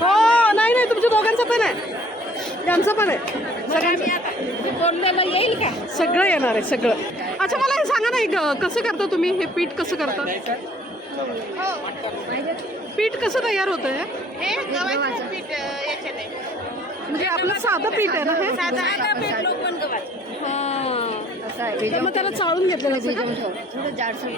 हो नाही नाही तुमच्या दोघांचं पण आहे. त्यांचं पण आहे. सगळ्यांनी आता ते बोललेलं येईल का? सगळं येणार आहे सगळं. अच्छा मला हे सांगा ना एक कसं करता तुम्ही? हे पीठ कसं करता? पीठ कसं तयार होतं हे हे गव्हाचं पीठ याच्याने म्हणजे आपलं साधं पीठ आहे ना हे? साधा गव्हात हां. तर मग त्याला चाळून घेतलं जातं का? थोडं जाडसर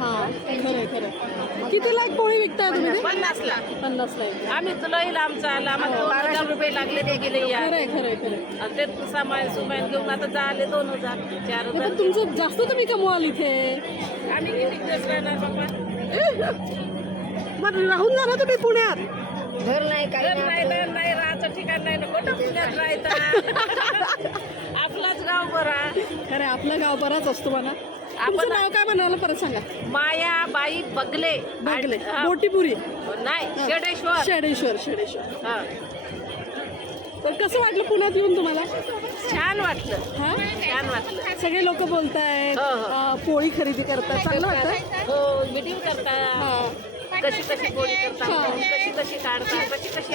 हां. खरं आहे, खरं आहे. कितीला एक पोळी विकताय तुम्ही ते? पन्नासला. पन्नासला एक. आम्ही तुला येईल आमचा आला आम्हाला दोन हजार रुपये लागले ते गेले या. खरं आहे खरं आहे खरं आहे. आणि ते सामान सुमान घेऊन आता झाले दोन हजार चार नाही, हजार. पण तुमचं जास्त तुम्ही कमवाल इथे. आम्ही किती दिवस राहणार बाबा? मग राहून जा ना तुम्ही पुण्यात. घर नाही काही घर नाही तर नाही राहायचं ठिकाण नाही ना कुठं पुण्यात राहायचं. आपलाच गाव बरा. खरं आपलं गाव बराच असतो म्हणा. तुमचं नाव काय म्हणाला परत सांगा? माया बाई बगले. बघले हा. मोठीपुरी नाही शेडेश्वर. शेडेश्वर शेडेश्वर. हा. तर कसं वाटलं पुण्यात येऊन तुम्हाला? छान वाटलं. हा? छान वाटलं. सगळे लोक बोलतायत हो, हो. पोळी खरेदी करतायत चांगलं वाटतं? हो व्हिडिओ करता हा. कशी कशी पोळी करतात कशी कशी काढतात कशी कशी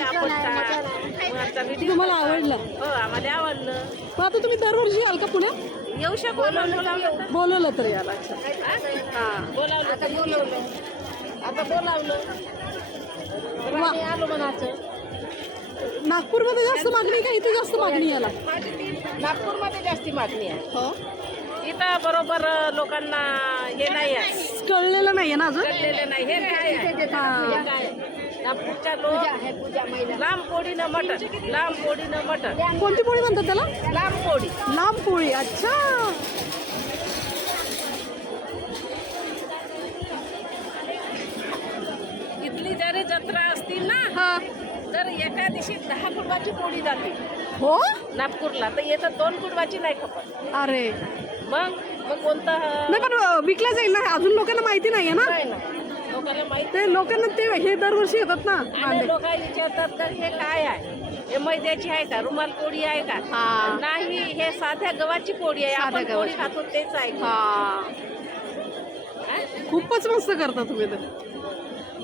व्हिडिओ तुम्हाला आवडलं. हो आम्हाला आवडलं. मग आता तुम्ही दरवर्षी याल का पुण्यात? येऊ शकतो बोलावलं बोलवलं तर. याल अच्छा. हा? बोलावलं आता बोलावलं. आता बोलावलं. आलो म्हणाचं नागपूरमध्ये जास्त मागणी का? इथे जास्त मागणी याला? नागपूरमध्ये जास्ती मागणी आहे. हो इथं बरोबर लोकांना हे नाही आहे. कळलेलं नाहीये ना अजून? नाही. हे काय आहे? हे. काय आहे? नागपूरच्या लोक लांब पोळीनं मटण. लांब पोळीनं मटण. कोणती पोळी म्हणतात त्याला? लांब पोळी लांब पोळी अच्छा. इथली जरी जत्रा असतील ना हा. तर एका दिवशी दहा कुडवाची पोळी जाते. हो? नागपूरला. तर येतं दोन कुडवाची नाही खपत. अरे. मग मग कोणता नाही पण विकलं जाईल ना अजून लोकांना माहिती ना. नाही ना. लोकांना माहिती ते लोकांना ते हे दरवर्षी येतात ना आणि कांदे लोक विचारतात तर हे काय आहे? हे मैद्याची आहे का? रुमाल पोळी आहे का? हा. नाही हे साध्या गव्हाची पोळी आहे. साध्या आपण पोळी गव्हाची. खातो तेच आहे. हा. हा? खूपच मस्त करता तुम्ही ते.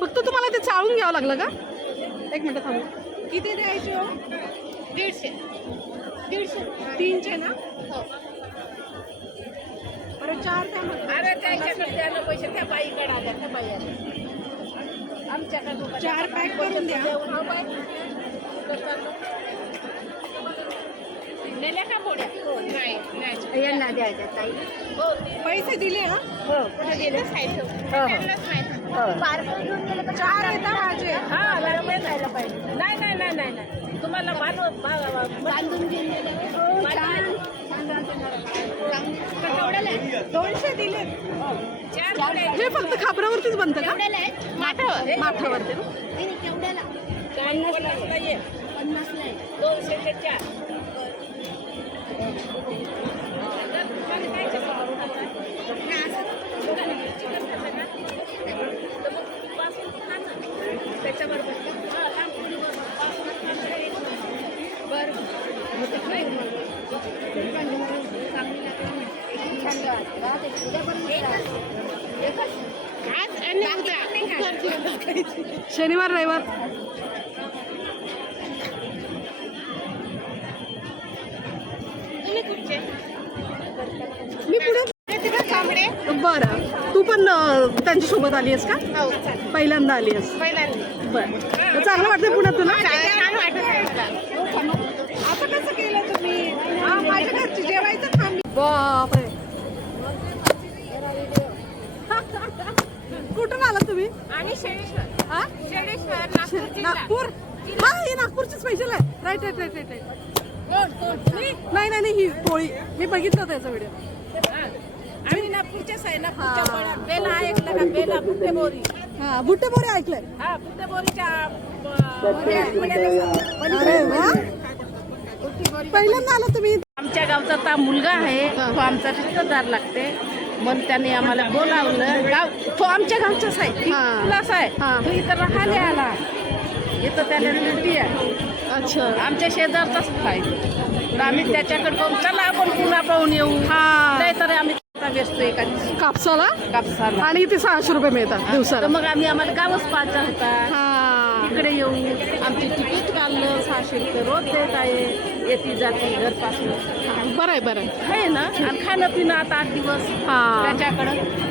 फक्त तुम्हाला ते चाळून घ्यावं लागलं का? एक मिनिट थांब. किती द्यायचे हो? दीडशे. दीडशे. तीनशे ना? हो बरं चार द्या मग अरे त्याच्याकडे द्यायला पैसे त्या बाईकडे आल्या त्या बाई आल्या. आमच्याकडे चार पॅक करून द्या. हा? नेल्या का नाही नाही. यांना द्यायच्या ताई. हो पैसे दिले हा? हो. चार येतात माझे. हा जायला पाहिजे. नाही नाही नाही नाही नाही. तुम्हाला बांधून घेऊन गेले. हो छान दोनशे दिले. हे फक्त खापरावरतीच बनतं का? माठावर माठावरती. दोनशे चार. त्याच्याबरोबर हा, शनिवार रविवार. मी पुढे बरं. तू पण त्यांच्यासोबत आली आहेस का? हो पहिल्यांदा आली आहेस. पहिल्यांदा. बरं. चांगलं वाटतं पुण्यात तुला छान वाटत आहे मला. आता कसं केलं तुम्ही हा माझ्या घरची जेवायचं थांबली बापरे आणि शेळेश्वर हा? नागपूर हा ही नागपूरची स्पेशल आहे. Right right right right right नाही नाही नाही ही पोळी मी बघितलं त्याचा व्हिडिओ हा. आम्ही नागपूरच्याच आहे नागपूरच्या पोळ्या. बेला ऐकलं का बेला बुट्टे बोरी हा बुट्टे ऐकलंय. हा बुट्टे बोरीच्या पहिल्यांदा आला तुम्ही आमच्या गावचा ता मुलगा आहे तो आमचा रिश्तेदार लागते. मग त्याने आम्हाला बोलावलं गाव तो आमच्या गावचाच आहे. हा. क्लास आहे. हा. तो इथं राहायला आला. इथं त्याला ड्युटी आहे. अच्छा. आमच्या शेजारचाच आहे. तर आम्ही त्याच्याकडे पाहून चला आपण पुन्हा पाहून येऊ. हा. नाहीतर आम्ही आता व्यस्त एका दिवशी कापसाला? कापसाला. आणि इथे सहाशे रुपये मिळतात तर दिवसाला. मग आम्ही आम्हाला गावच पाहायचा होता हा. इकडे येऊ. आमची तिकीट काढलं सहाशे रुपये रोज देत आहे येते जाते घरपासून. बरं आहे बरं आहे. आहे ना? आणि खाणं पिणं आता आठ दिवस हा. त्याच्याकडं.